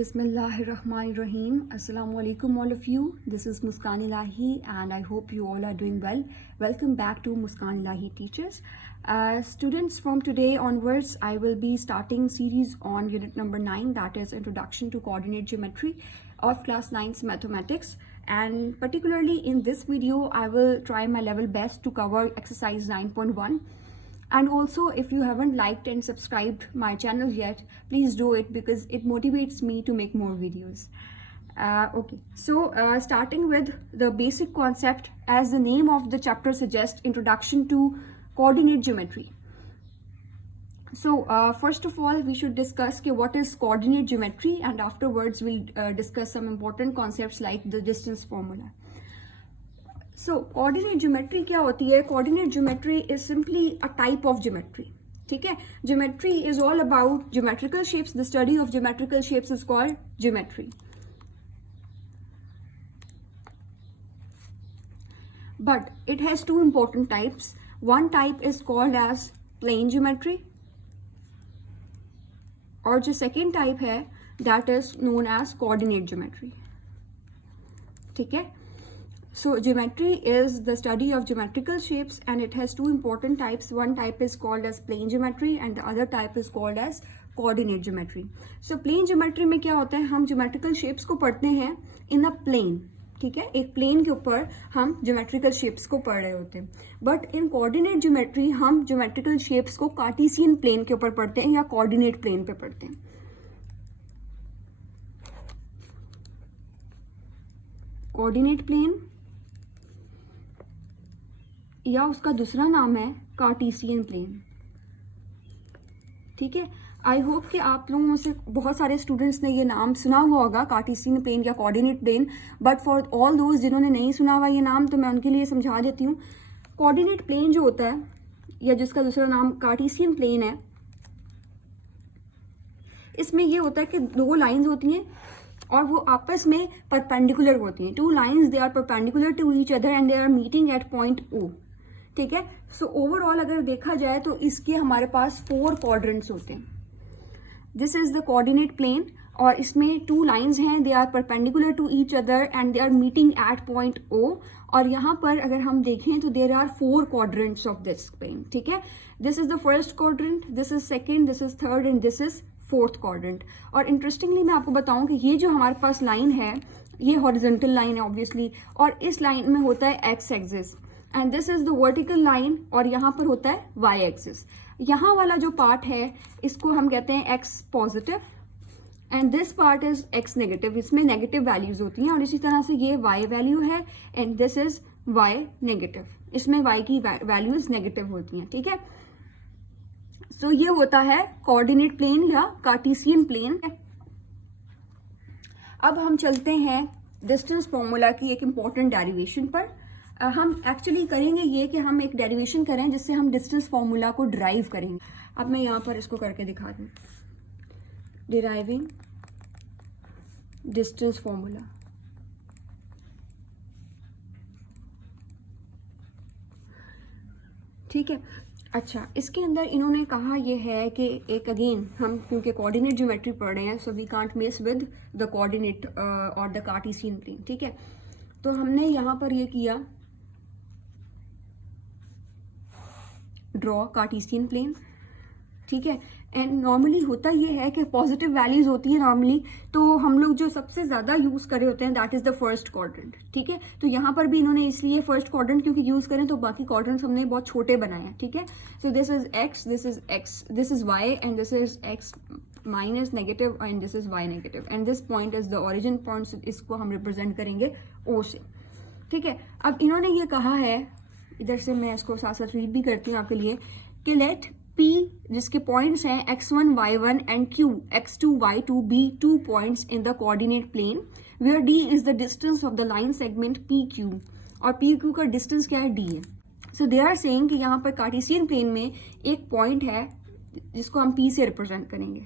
Bismillahirrahmanirrahim. Assalamu alaikum all of you. This is Muskan Ilahi and I hope you all are doing well. Welcome back to Muskan Ilahi Teachers. Students, from today onwards, I will be starting series on unit number 9, that is Introduction to Coordinate Geometry of class 9's Mathematics. And particularly in this video, I will try my level best to cover exercise 9.1. And also, if you haven't liked and subscribed my channel yet, please do it because it motivates me to make more videos. Starting with the basic concept, as the name of the chapter suggests, Introduction to Coordinate Geometry. So first of all, we should discuss what is coordinate geometry, and afterwards we'll discuss some important concepts like the distance formula. So coordinate geometry क्या होती है? Coordinate geometry is simply a type of geometry. ठीक है? Geometry is all about geometrical shapes. The study of geometrical shapes is called geometry. But it has two important types. One type is called as plane geometry, और जो second type है that is known as coordinate geometry. ठीक है? So geometry is the study of geometrical shapes and it has two important types. One type is called as plane geometry and the other type is called as coordinate geometry. So plane geometry में क्या होता है? हम geometrical shapes को पढ़ते हैं in a plane. ठीक है, एक plane के ऊपर हम geometrical shapes को पढ़ रहे होते हैं. But in coordinate geometry हम geometrical shapes को Cartesian plane के ऊपर पढ़ते हैं या coordinate plane पे पढ़ते हैं. Coordinate plane या उसका दूसरा नाम है कार्टेशियन प्लेन. ठीक है, आई होप कि आप लोगों में से बहुत सारे स्टूडेंट्स ने ये नाम सुना हुआ होगा, कार्टेशियन प्लेन या coordinate plane. But for all those जिन्होंने नहीं सुना हुआ ये नाम, तो मैं उनके लिए समझा देती हूँ. कोऑर्डिनेट प्लेन जो होता है या जिसका दूसरा नाम कार्टेशियन प्लेन है, इसमें ये होता है कि दो लाइंस होती हैं और वो आपस में परपेंडिकुलर होती हैं. Two lines, they are perpendicular to each other and they are meeting at point O. ठीक है, सो ओवरऑल अगर देखा जाए तो इसके हमारे पास 4 क्वाड्रेंट्स होते हैं. This is the coordinate plane और इसमें 2 लाइंस हैं, they are perpendicular to each other and they are meeting at point O. और यहाँ पर अगर हम देखें तो there are 4 quadrants of this plane. ठीक है, this is the first quadrant, this is second, this is third and this is fourth quadrant. और इंटरेस्टिंगली मैं आपको बताऊं कि ये जो हमारे पास लाइन है ये हॉरिजॉन्टल लाइन है ऑब्वियसली, और इस लाइन में होता है x axis and this is the vertical line और यहाँ पर होता है वाई एक्सिस. यहाँ वाला जो पार्ट है इसको हम कहते हैं X positive and this part is X negative. इसमें नेगेटिव वैल्यूज होती हैं और इसी तरह से ये वाई वैल्यू है and this is Y negative. इसमें वाई की वैल्यूज नेगेटिव होती हैं. ठीक है, सो ये होता है कोऑर्डिनेट प्लेन या कार्टेशियन प्लेन. अब हम चलते हैं डिस्टेंस फॉर्मूला की एक इंपॉर्टेंट डेरिवेशन पर. हम एक्चुअली करेंगे ये कि हम एक डेरिवेशन करें जिससे हम डिस्टेंस फॉर्मूला को डिराइव करेंगे. अब मैं यहाँ पर इसको करके दिखा दूँ. Deriving distance formula. ठीक है, अच्छा, इसके अंदर इन्होंने कहा ये है कि एक अगेन हम क्योंकि कोऑर्डिनेट ज्योमेट्री पढ़ रहे हैं so we can't miss with the coordinate और द कार्टेशियन प्लेन. ठीक है, तो हमने यहाँ पर ये किया ड्रॉ कार्टेशियन प्लेन. ठीक है, एंड नॉर्मली होता ये है कि पॉजिटिव वैल्यूज होती है नॉर्मली, तो हम लोग जो सबसे ज्यादा यूज करे होते हैं that is the first quadrant. ठीक है, तो यहाँ पर भी इन्होंने इसलिए फर्स्ट क्वाड्रेंट क्योंकि यूज करें तो बाकी क्वाड्रेंट्स हमने बहुत छोटे बनाए हैं. ठीक है, so this is X, this is X, this is Y and this is X minus negative and this is Y negative and this point is the origin point. इसको हम रिप्रेजेंट करेंगे O से. ठीक है, अब इन्होंने ये कहा है, इधर से मैं इसको साथ साथ रीड भी करती हूँ आपके लिए, कि लेट P जिसके पॉइंट्स हैं x1, y1 and Q x2, y2 be 2 points in the coordinate plane where D is the distance of the line segment PQ और PQ का डिस्टेंस क्या है? D है. So they are saying कि यहाँ पर कार्टेशियन प्लेन में एक पॉइंट है जिसको हम P से रिप्रेजेंट करेंगे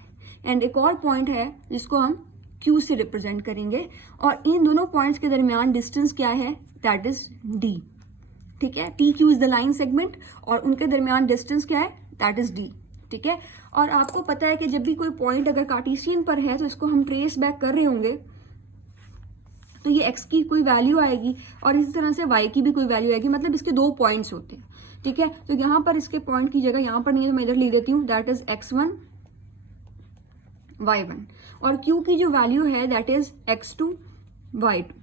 एंड एक और पॉइंट है जिसको हम Q से रिप्रेजेंट करेंगे और इन दोनों पॉइंट्स के दरमियान डिस्टेंस क्या है? That is D. ठीक है, PQ is the line segment और उनके दरमियान डिस्टेंस क्या है? That is D. ठीक है। और आपको पता है कि जब भी कोई पॉइंट अगर कार्टेशियन पर है तो इसको हम ट्रेस बैक कर रहे होंगे तो ये x की कोई वैल्यू आएगी और इसी तरह से y की भी कोई वैल्यू आएगी, मतलब इसके दो पॉइंट्स होते हैं, ठीक है। तो यहाँ पर इसके पॉइंट की जगह यहाँ पर नहीं है तो मैं इधर लिख देती हूँ, दैट इज x1 y1, और q की जो वैल्यू है that is x2 y2।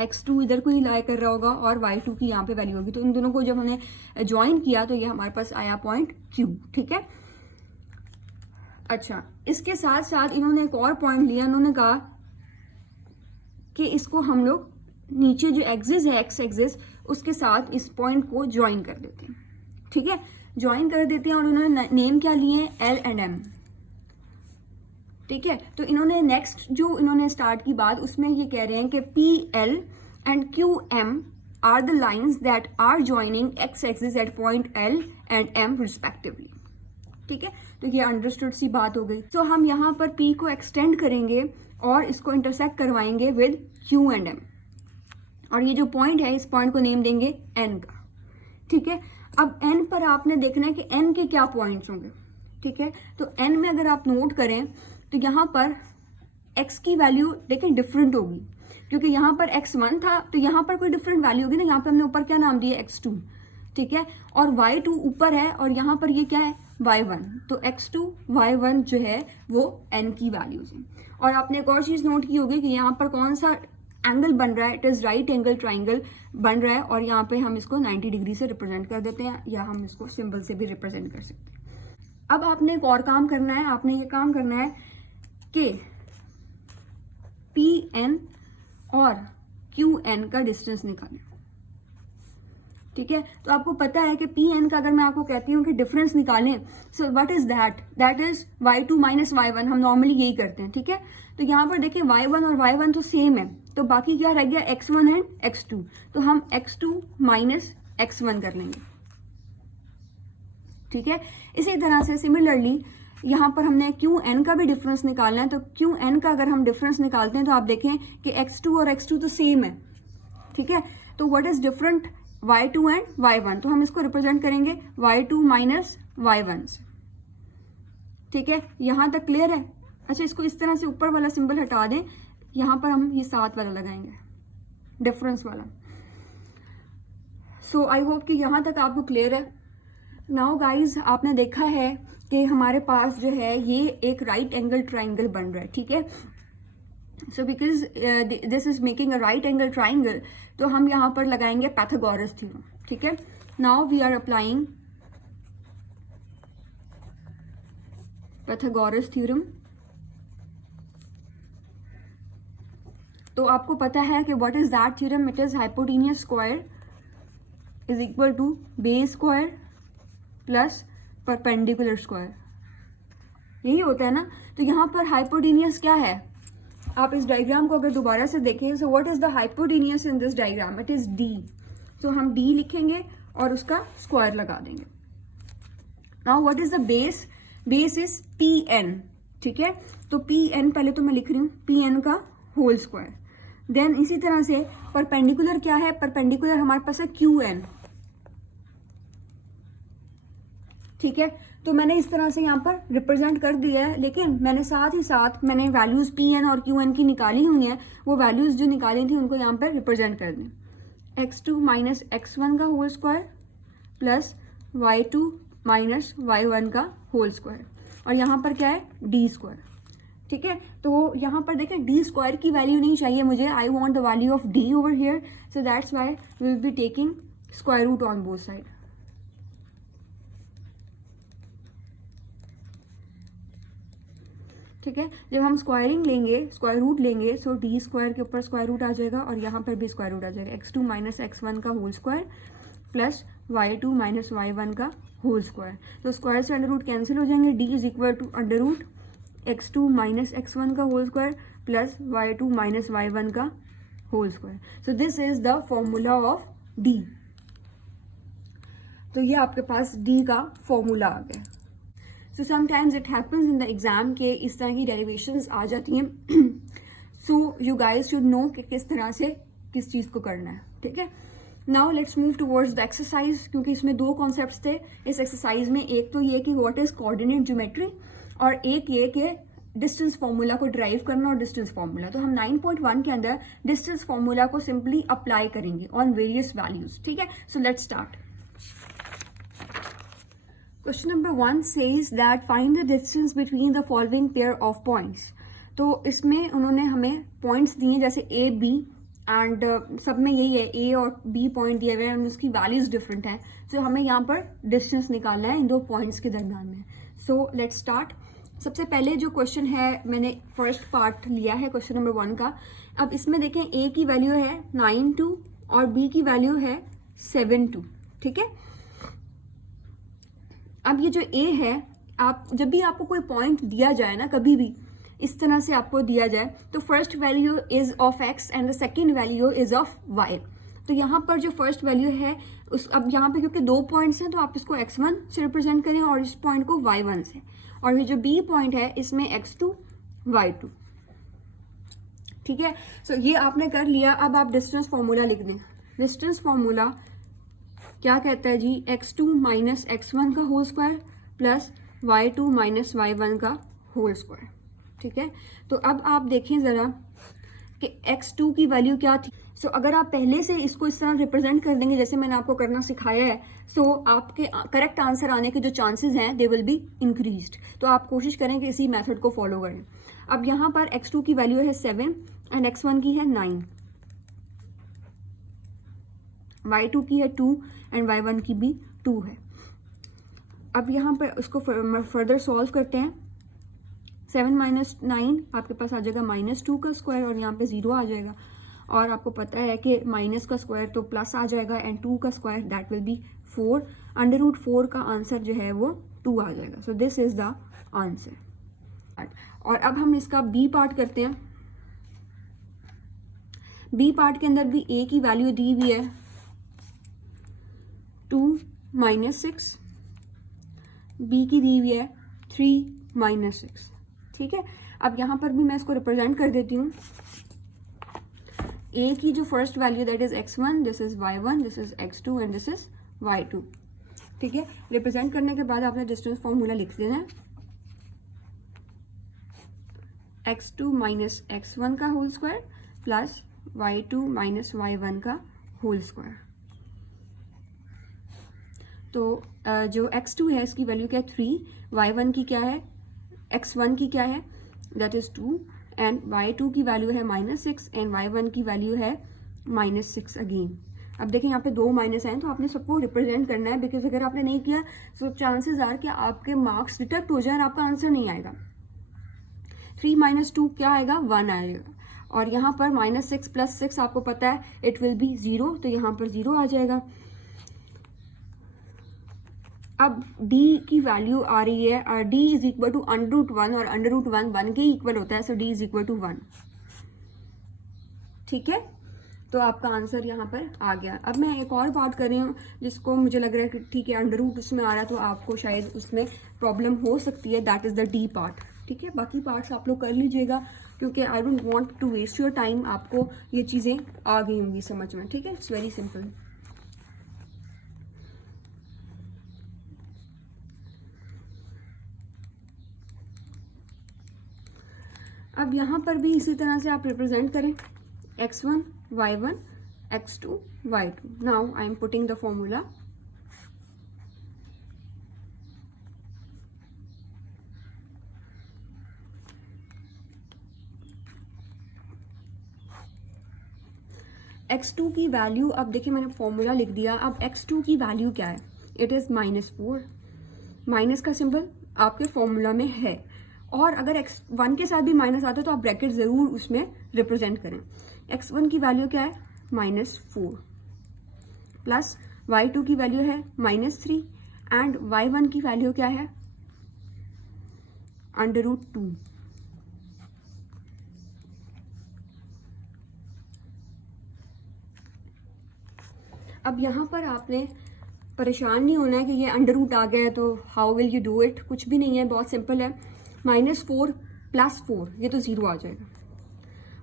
x2 इधर को ही लाई कर रहा होगा और y2 की यहाँ पे वैल्यू होगी, तो इन दोनों को जब हमने ज्वाइन किया तो ये हमारे पास आया पॉइंट q, ठीक है। अच्छा, इसके साथ साथ इन्होंने एक और पॉइंट लिया, इन्होंने कहा कि इसको हम लोग नीचे जो एक्सिस है x एक्सिस उसके साथ इस पॉइंट को ज्वाइन कर देते हैं, ठीक है, ज्वाइन कर देते हैं। और उन्होंने नेम क्या लिए हैं, L एंड M, ठीक है। तो इन्होंने नेक्स्ट जो इन्होंने स्टार्ट की बात उसमें ये कह रहे हैं कि PL and QM are the lines that are joining x axis at point L and M respectively, ठीक है। तो ये अंडरस्टूड सी बात हो गई। तो हम यहाँ पर P को एक्सटेंड करेंगे और इसको इंटरसेक्ट करवाएंगे विद Q एंड M, और ये जो पॉइंट है इस पॉइंट को नेम देंगे N का, ठीक है। अब N पर आपने देखना है कि N के क्या पॉइंट्स होंगे, ठीक है। तो N में अगर आप नोट करें तो यहाँ पर x की वैल्यू देखें डिफरेंट होगी, क्योंकि यहाँ पर x1 था तो यहाँ पर कोई डिफरेंट वैल्यू होगी ना। यहाँ पर हमने ऊपर क्या नाम दिया, x2, ठीक है, और y2 ऊपर है और यहाँ पर ये क्या है, y1, तो x2 y1 जो है वो n की वैल्यूज हैं। और आपने एक और चीज नोट की होगी कि यहाँ पर कौन सा एंगल बन रहा है, it is right angle triangle बन रहा है, और यहाँ पे हम इसको 90 डिग्री से रिप्रेजेंट कर देते हैं, या हम इसको सिंबल से भी रिप्रेजेंट कर सकते हैं। अब आपने एक और काम करना है, आपने ये काम करना है कि PN और QN का डिस्टेंस निकालें, ठीक है। तो आपको पता है कि PN का अगर मैं आपको कहती हूँ कि डिफरेंस निकालें, so what is that, that is y2 minus y1, हम नॉर्मली यही करते हैं, ठीक है। तो यहाँ पर देखिए y1 और y1 तो सेम है, तो बाकी क्या रह गया, x1 एंड x2, तो हम x2 माइनस x1 कर लेंगे, ठीक है। इसी तरह से सिमिलरली यहाँ पर हमने QN का भी डिफरेंस निकालना है, तो QN का अगर हम डिफरेंस निकालते हैं तो आप देखें कि x2 और x2 तो सेम है, ठीक है। तो what is different, y2 and y1, तो हम इसको रिप्रेजेंट करेंगे y2 माइनस y1 से, ठीक है। यहां तक क्लियर है। अच्छा, इसको इस तरह से ऊपर वाला सिंबल हटा दें, यहां पर हम ये साथ वाला लगाएंगे, डिफरेंस वाला। सो आई होप कि यहां तक आपको क्लियर है। नाउ गाइज, आपने देखा है कि हमारे पास जो है ये एक राइट एंगल ट्राइंगल बन रहा है, ठीक है। So because this is making a right angle triangle, तो हम यहाँ पर लगाएंगे पाइथागोरस थ्योरम, ठीक है। Now we are applying Pythagoras theorem. तो आपको पता है कि what is that theorem, it is hypotenuse square is equal to base square plus perpendicular square, यही होता है ना। तो यहाँ पर हाइपोटेन्यूस क्या है, आप इस डायग्राम को अगर दोबारा से देखें, so what is the hypotenuse in this diagram, it is d, तो हम d लिखेंगे और उसका स्क्वायर लगा देंगे। Now what is the base, base is pn, ठीक है। तो pn पहले तो मैं लिख रही हूँ pn का होल स्क्वायर, देन इसी तरह से परपेंडिकुलर क्या है, परपेंडिकुलर हमारे पास है qn, ठीक है। तो मैंने इस तरह से यहाँ पर रिप्रेजेंट कर दिया है, लेकिन मैंने साथ ही साथ मैंने वैल्यूज PN और QN की निकाली हुई हैं, वो वैल्यूज जो निकाली थी उनको यहाँ पर रिप्रेजेंट कर दें, x2 माइनस x1 का whole square plus y2 minus y1 का होल स्क्वायर, और यहाँ पर क्या है, d स्क्वायर, ठीक है। तो यहाँ पर देखें d स्क्वायर की वैल्यू नहीं चाहिए मुझे, I want the value of d over here, so that's why we will be taking square root on both side, ठीक है। जब हम स्क्वायरिंग लेंगे, स्क्वायर रूट लेंगे, सो डी स्क्वायर के ऊपर स्क्वायर रूट आ जाएगा और यहाँ पर भी स्क्वायर रूट आ जाएगा, x2 माइनस x1 का whole square plus y2 minus y1 का होल स्क्वायर। तो स्क्वायर से अंडर रूट कैंसिल हो जाएंगे, d is equal to under root x2 minus x1 का whole square plus y2 minus y1 का whole square. So this is the formula of d। तो ये आपके पास d का फॉर्मूला आ गया। So sometimes it happens in the exam के इस तरह की डेरिवेशंस आ जाती हैं, so you guys should know कि किस तरह से किस चीज़ को करना है, ठीक है। Now let's move towards the exercise, क्योंकि इसमें दो कॉन्सेप्ट्स थे इस एक्सरसाइज में। एक तो ये कि व्हाट इज कोऑर्डिनेट ज्योमेट्री, और एक ये कि डिस्टेंस फॉर्मूला को ड्राइव करना और डिस्टेंस फॉर्मूला। तो हम 9.1 के अंदर डिस्टेंस फॉर्मूला को सिंपली अप्लाई करेंगे ऑन वेरियस वैल्यूज, ठीक है। So let's start. Question number 1 says that find the distance between the following pair of points. तो इसमें उन्होंने हमें पॉइंट्स दिए जैसे ए बी, एंड सब में यही है, ए और बी पॉइंट दिए हुए हैं, उसकी वैल्यूज डिफरेंट है। सो हमें यहाँ पर डिस्टेंस निकालना है इन दो पॉइंट्स के दरम्यान में। So let's start. सबसे पहले जो क्वेश्चन है, मैंने फर्स्ट पार्ट लिया है क्वेश्चन नंबर 1 का। अब इसमें देखें, ए की वैल्यू है 9 2 और बी की वैल्यू है 7 2, ठीक है। अब ये जो ए है, आप जब भी आपको कोई पॉइंट दिया जाए ना, कभी भी इस तरह से आपको दिया जाए, तो first value is of X and the second value is of Y. तो यहाँ पर जो फर्स्ट वैल्यू है उस, अब यहाँ पे क्योंकि दो पॉइंट्स हैं तो आप इसको x1 से रिप्रेजेंट करें और इस पॉइंट को y1 से, और ये जो b पॉइंट है इसमें x2 y2, ठीक है। सो ये आपने कर लिया। अब आप डिस्टेंस फॉर्मूला लिख दें। डिस्टेंस फॉर्मूला क्या कहता है जी, x2 माइनस x1 का whole square plus y2 minus y1 का होल स्क्वायर, ठीक है। तो अब आप देखें जरा कि x2 की वैल्यू क्या थी। सो अगर आप पहले से इसको इस तरह रिप्रेजेंट कर देंगे जैसे मैंने आपको करना सिखाया है, सो आपके करेक्ट आंसर आने के जो चांसेस हैं दे विल बी इंक्रीज्ड। तो आप कोशिश करें कि इसी मेथड को फॉलो करें। अब यहाँ पर x2 की वैल्यू है 7 एंड x1 की है 9, y2 की है 2 एंड y1 की भी 2 है। अब यहाँ पर उसको फर्दर सॉल्व करते हैं। 7 माइनस 9 आपके पास आ जाएगा -2 का स्क्वायर, और यहाँ पे 0 आ जाएगा। और आपको पता है कि माइनस का स्क्वायर तो प्लस आ जाएगा, एंड 2 का स्क्वायर दैट विल बी 4। √4 का आंसर जो है वो 2 आ जाएगा। सो दिस इज द आंसर। और अब हम इसका बी पार्ट करते हैं। बी पार्ट के अंदर भी ए की वैल्यू दी हुई है 2 - 6, बी की दी हुई है 3 - 6, ठीक है। अब यहाँ पर भी मैं इसको रिप्रेजेंट कर देती हूँ। ए की जो first value that is x1, this is y1, this is x2 and this is y2, ठीक है। रिप्रेजेंट करने के बाद आपने डिस्टेंस फॉर्मूला लिख देना है, x2 माइनस x1 का whole square plus y2 minus y1 का होल स्क्वायर। तो जो x2 है इसकी वैल्यू क्या है 3, y1 की क्या है, x1 की क्या है दैट इज 2, एंड y2 की वैल्यू है -6 एंड y1 की वैल्यू है -6 अगेन। अब देखें यहाँ पे 2 माइनस हैं तो आपने सबको रिप्रेजेंट करना है, बिकॉज अगर आपने नहीं किया तो चांसेस आर कि आपके मार्क्स डिटेक्ट हो जाए और आपका आंसर नहीं आएगा। 3 - 2 क्या आएगा, 1 आएगा। और यहाँ पर -6 + 6 आपको पता है इट विल बी 0, तो यहाँ पर 0 आ जाएगा। अब d की वैल्यू आ रही है, d इज इक्वल टू √1, और √1 1 के इक्वल होता है, सो d इज इक्वल टू 1, ठीक है। तो आपका आंसर यहाँ पर आ गया। अब मैं एक और बात कर रही हूँ जिसको मुझे लग रहा है कि ठीक है √ उसमें आ रहा है तो आपको शायद उसमें प्रॉब्लम हो सकती है, that is the d part, ठीक है। बाकी पार्ट्स आप लोग कर लीजिएगा क्योंकि I don't want to waste your time. आपको ये चीज़ें आ गई होंगी समझ में, ठीक है। It's very simple. अब यहाँ पर भी इसी तरह से आप रिप्रेजेंट करें x1 y1 x2 y2। Now I am putting the formula. x2 की वैल्यू, अब देखिए मैंने फॉर्मूला लिख दिया। अब x2 की वैल्यू क्या है, इट इज -4। माइनस का सिंबल आपके फॉर्मूला में है, और अगर x1 के साथ भी माइनस आता है तो आप ब्रैकेट जरूर उसमें रिप्रेजेंट करें। x1 की वैल्यू क्या है -4, प्लस y2 की वैल्यू है -3 एंड y1 की वैल्यू क्या है √2। अब यहाँ पर आपने परेशान नहीं होना है कि ये √ आ गया है तो how will you do it, कुछ भी नहीं है, बहुत सिंपल है। -4 + 4 ये तो 0 आ जाएगा,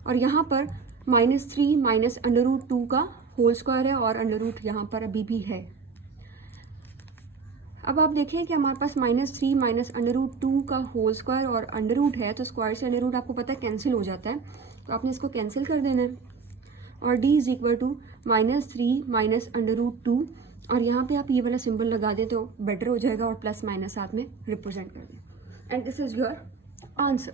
और यहाँ पर -3 - √2 का होल स्क्वायर है और अंडर रूट यहाँ पर अभी भी है। अब आप देखें कि हमारे पास -3 माइनस अंडर रूट 2 का होल स्क्वायर और अंडर रूट है, तो स्क्वायर से अंडर रूट आपको पता है कैंसिल हो जाता है, तो आपने इसको कैंसिल कर देना है। और d is equal to -3 minus under root 2, और यहाँ पे आप ये वाला सिंबल लगा दें तो बेटर हो जाएगा, और प्लस माइनस साथ में रिप्रेजेंट कर दें, and this is your answer.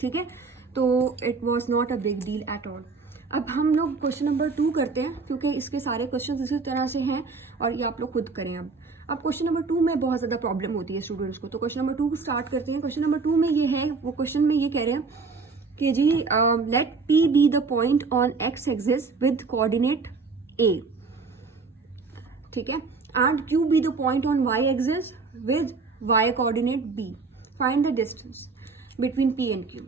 ठीक है, तो it was not a big deal at all. अब हम लोग क्वेश्चन नंबर 2 करते हैं, क्योंकि इसके सारे क्वेश्चन इसी तरह से हैं और ये आप लोग खुद करें। अब क्वेश्चन नंबर 2 में बहुत ज़्यादा प्रॉब्लम होती है स्टूडेंट्स को, तो क्वेश्चन नंबर 2 स्टार्ट करते हैं। क्वेश्चन नंबर 2 में ये है, वो क्वेश्चन में ये कह रहे हैं कि जी let P be the point on x axis with coordinate A, ठीक है, and Q be the point on y axis with y coordinate B, find the distance between P and Q।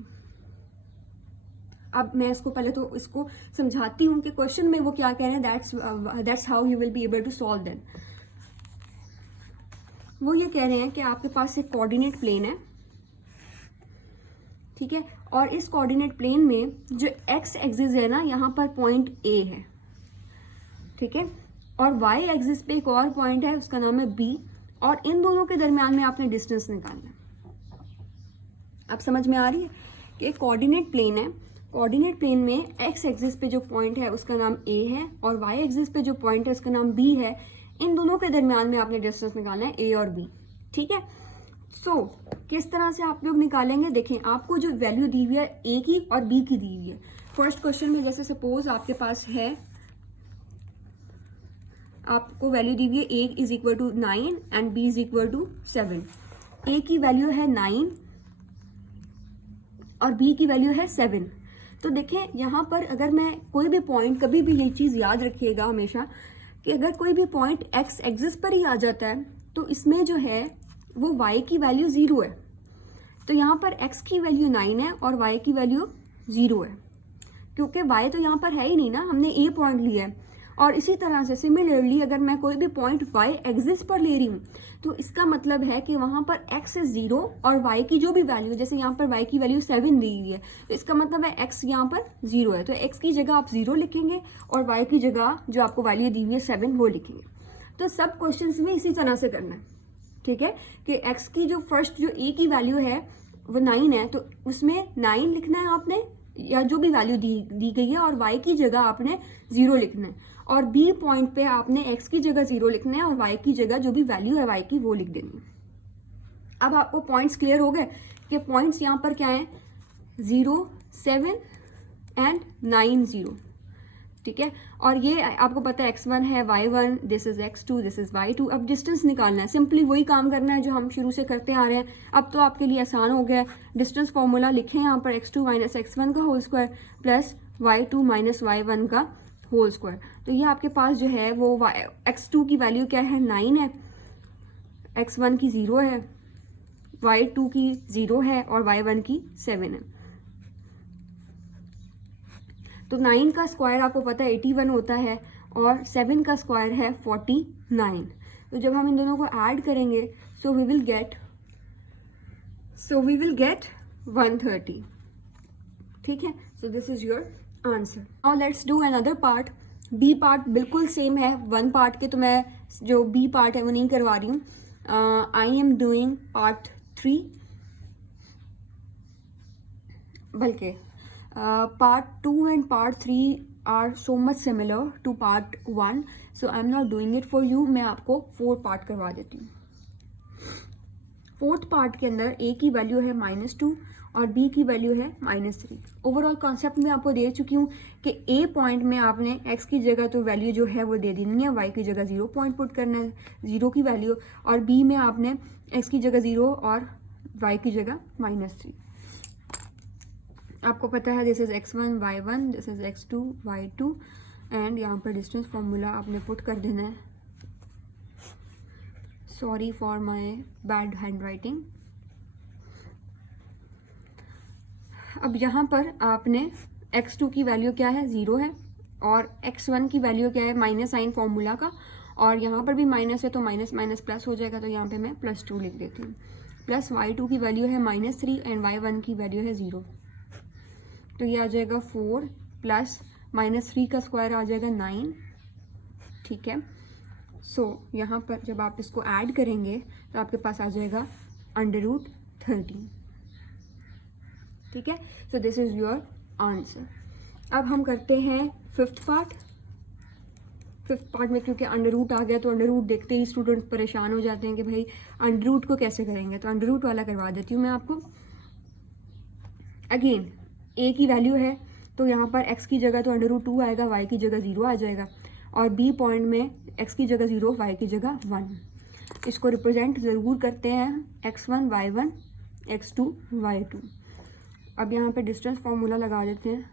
अब मैं इसको पहले तो इसको समझाती हूँ कि क्वेश्चन में वो क्या कह रहे हैं, that's how you will be able to solve them. वो ये कह रहे हैं कि आपके पास एक कोऑर्डिनेट प्लेन है, ठीक है, और इस कोऑर्डिनेट प्लेन में जो x एक्सिस है ना, यहाँ पर पॉइंट A है, ठीक है, और y एक्सिस पे एक और पॉइंट है, उसका नाम है B, और इन दोनों के दरमियान में आपने डिस्टेंस निकालना है। अब समझ में आ रही है कि कोऑर्डिनेट प्लेन है, कोऑर्डिनेट प्लेन में x एक्सिस पे जो पॉइंट है उसका नाम A है, और y एक्सिस पे जो पॉइंट है उसका नाम B है। इन दोनों के दरमियान में आपने डिस्टेंस निकालना है A और B, ठीक है। सो किस तरह से आप लोग निकालेंगे, देखें आपको जो वैल्यू दी हुई है A की और B की दी हुई है। फर्स्ट क्वेश्चन में जैसे सपोज आपके पास है, आपको वैल्यू दी हुई है A is equal to 9 and B is equal to 7। A की वैल्यू है 9 और B की वैल्यू है 7। तो देखें यहाँ पर अगर मैं कोई भी पॉइंट, कभी भी ये चीज़ याद रखिएगा हमेशा कि अगर कोई भी पॉइंट x एक्सिस पर ही आ जाता है तो इसमें जो है वो y की वैल्यू 0 है। तो यहाँ पर x की वैल्यू 9 है और y की वैल्यू 0 है, क्योंकि y तो यहाँ पर है ही नहीं ना, हमने A पॉइंट लिया है। और इसी तरह से सिमिलरली अगर मैं कोई भी पॉइंट y एक्सिस पर ले रही हूँ तो इसका मतलब है कि वहां पर x इज 0 और y की जो भी वैल्यू, जैसे यहाँ पर y की वैल्यू 7 दी हुई है, तो इसका मतलब है x यहाँ पर 0 है, तो x की जगह आप 0 लिखेंगे और y की जगह जो आपको वैल्यू दी हुई है 7 वो लिखेंगे। तो सब क्वेश्चंस में इसी तरह से करना है, ठीक है, कि x की जो फर्स्ट जो a की वैल्यू है वो 9 है, तो उसमें 9 लिखना है आपने, या जो भी वैल्यू दी गई है, और y की जगह आपने 0 लिखना है, और B पॉइंट पे आपने x की जगह 0 लिखना है और y की जगह जो भी वैल्यू है y की वो लिख देनी है। अब आपको पॉइंट्स क्लियर हो गए कि पॉइंट्स यहाँ पर क्या है, 0, 7 एंड 9, 0, ठीक है। और ये आपको पता है x1 है, y1, this is x2, this is y2। अब डिस्टेंस निकालना है, सिंपली वही काम करना है जो हम शुरू से करते आ रहे हैं। अब तो आपके लिए आसान हो गया, डिस्टेंस फॉर्मूला लिखें यहाँ पर x2 माइनस x1 का whole square plus y2 minus y1 का होल स्क्वायर। तो ये आपके पास जो है वो x2 की वैल्यू क्या है, 9 है, x1 की 0 है, y2 की 0 है और y1 की 7 है। तो 9 का स्क्वायर आपको पता है 81 होता है और 7 का स्क्वायर है 49। तो जब हम इन दोनों को ऐड करेंगे सो वी विल गेट 130, ठीक है। So this is your answer. Now let's do another part. B part बिल्कुल सेम है, 1 पार्ट के तो मैं जो बी पार्ट है वो नहीं करवा रही हूँ। आई एम डूइंग पार्ट 3, बल्कि part 2 and part 3 are so much similar to part 1, so I'm not doing it for you। मैं आपको 4 पार्ट करवा देती हूँ। 4th पार्ट के अंदर a की वैल्यू है -2 और b की वैल्यू है -3। ओवरऑल कॉन्सेप्ट में आपको दे चुकी हूँ कि a पॉइंट में आपने x की जगह तो वैल्यू जो है वो दे देनी है, y की जगह 0 पॉइंट पुट करना है, 0 की वैल्यू, और b में आपने x की जगह 0 और y की जगह -3। आपको पता है this is x1 y1, this is x2 y2, and यहाँ पर डिस्टेंस फॉर्मूला आपने पुट कर देना है। Sorry for my bad hand writing. अब यहाँ पर आपने x2 की वैल्यू क्या है, 0 है, और x1 की वैल्यू क्या है, माइनस साइन फॉर्मूला का, और यहाँ पर भी माइनस है तो माइनस माइनस प्लस हो जाएगा, तो यहाँ पे मैं +2 लिख देती हूँ। प्लस y2 की वैल्यू है -3 एंड y1 की वैल्यू है 0, तो ये आ जाएगा 4 प्लस -3 का स्क्वायर आ जाएगा 9, ठीक है। सो यहाँ पर जब आप इसको ऐड करेंगे तो आपके पास आ जाएगा √13, ठीक है। So this is your answer. अब हम करते हैं फिफ्थ पार्ट में, क्योंकि अंडर रूट आ गया तो अंडर रूट देखते ही स्टूडेंट परेशान हो जाते हैं कि भाई अंडर रूट को कैसे करेंगे, तो अंडर रूट वाला करवा देती हूँ मैं आपको। अगेन a की वैल्यू है तो यहाँ पर x की जगह तो √2 आएगा, y की जगह 0 आ जाएगा, और b पॉइंट में x की जगह 0, y की जगह 1। इसको रिप्रेजेंट ज़रूर करते हैं x1 y1 x2 y2। अब यहाँ पे डिस्टेंस फार्मूला लगा देते हैं,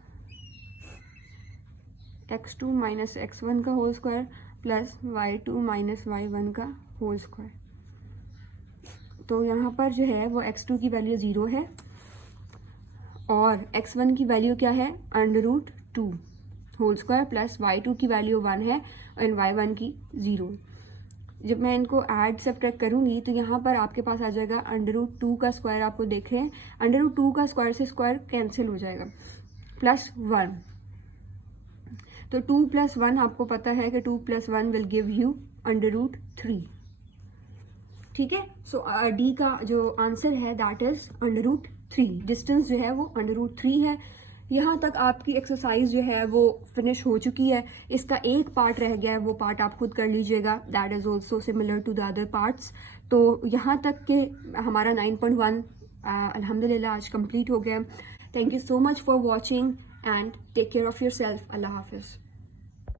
x2 माइनस x1 का whole square plus y2 minus y1 का होल स्क्वायर। तो यहाँ पर जो है वो x2 की वैल्यू 0 है और x1 की वैल्यू क्या है, √2 होल स्क्वायर प्लस y2 की वैल्यू 1 है और y1 की 0। जब मैं इनको ऐड सब्ट्रैक्ट करूँगी तो यहाँ पर आपके पास आ जाएगा √2 का स्क्वायर, आपको देख रहे हैं √2 का स्क्वायर से स्क्वायर कैंसिल हो जाएगा, प्लस 1। तो 2 + 1 आपको पता है कि 2 + 1 विल गिव यू √3, ठीक है। सो डी का जो आंसर है दैट इज √3। डिस्टेंस जो है वो √3 है। यहाँ तक आपकी एक्सरसाइज जो है वो फिनिश हो चुकी है। इसका एक पार्ट रह गया है, वो पार्ट आप खुद कर लीजिएगा, that is also similar to the other parts. तो यहाँ तक के हमारा 9.1 अल्हम्दुलिल्लाह आज कंप्लीट हो गया। Thank you so much for watching and take care of yourself. Allah Hafiz.